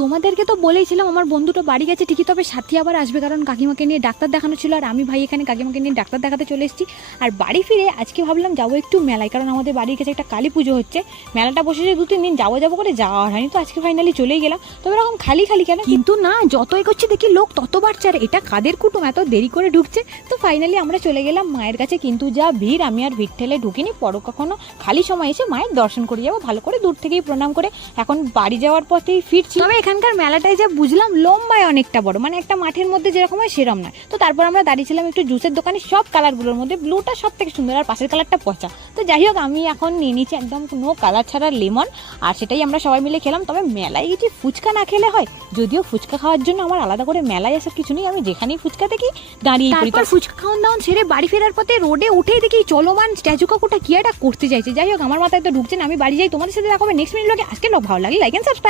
তোমাদেরকে তো বলেইছিলাম আমার বন্ধুটা বাড়ি গেছে ঠিকই, তবে সাথে আবার আসবে, কারণ কাকিমাকে নিয়ে ডাক্তার দেখানো ছিল। আর আমি ভাই এখানে কাকিমাকে নিয়ে ডাক্তার দেখাতে চলে এসেছি। আর বাড়ি ফিরে আজকে ভাবলাম যাবো একটু মেলায়, কারণ আমাদের বাড়ির কাছে একটা কালী পুজো হচ্ছে। মেলাটা বসেছে 2-3 দিন, যাবো করে যাওয়া হয়নি, তো আজকে ফাইনালি চলেই গেলাম। তবে এরকম খালি খালি কেন, কিন্তু না, যত এগোচ্ছি দেখি লোক তত বাড়ছে। আর এটা কাদের কুটুম এত দেরি করে ঢুকছে? তো ফাইনালি আমরা চলে গেলাম মায়ের কাছে, কিন্তু যা ভিড়, আমি আর ভিড় ঠেলে ঢুকিনি। পরও কখনো খালি সময় এসে মায়ের দর্শন করে যাবো ভালো করে, দূর থেকেই প্রণাম করে। এখন বাড়ি যাওয়ার পথেই ফিরছি। তবে এখানকার মেলাটাই যা বুঝলাম লম্বায় অনেকটা বড়, মানে একটা মাঠের মধ্যে যেরকম হয় সেরকম নয়। তো তারপর আমরা দাঁড়িয়েছিলাম একটু জুসের দোকানে, সব কালারগুলোর মধ্যে ব্লুটা সব থেকে সুন্দর, আর পাশের কালারটা পচা। তো যাই হোক, আমি এখন নিয়ে নিচ্ছি একদম কোনো কালার ছাড়া লেমন, আর সেটাই আমরা সবাই মিলে খেলাম। তবে মেলায় গেছি, ফুচকা না খেলে হয়? যদিও ফুচকা খাওয়ার জন্য আমার আলাদা করে মেলায় আসার কিছু নেই, আমি যেখানেই ফুচকা দেখি দাঁড়িয়ে পড়ি। তারপর ফুচকা খাওয়ান দাওয়ান ছেড়ে বাড়ি ফেরার পথে রোডে উঠেই দেখি চলমান স্ট্যাচু কাকুটা কি একটা করতে চাইছে। যাই হোক, আমার মাথায় তো ঢুকছে না, আমি বাড়ি যাই। তোমাদের সাথে দেখা হবে নেক্সট মিনিট ব্লগে। আজকে ভালো লাগলে লাইক এন্ড সাবস্ক্রাইব।